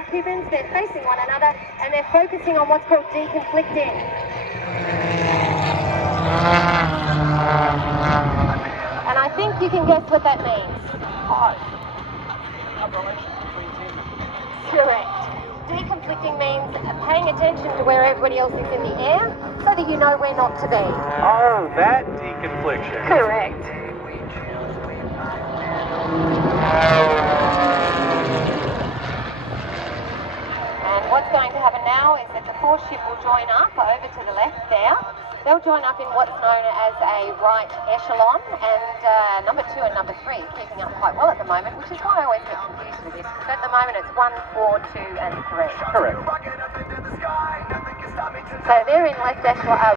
aircraft ribbons, they're facing one another, and they're focusing on what's called deconflicting. And I think you can guess what that means. Correct. Deconflicting means paying attention to where everybody else is in the air so that you know where not to be. Oh, that deconfliction. Correct. And what's going to happen now is that the fourth ship will join up over to the left there. They'll join up in what's known as a right echelon, and number 2 and number 3 are keeping up quite well at the moment, which is why I always get confused with this, because at the moment it's 1, 4, 2 and 3. Correct. So they're in left echelon.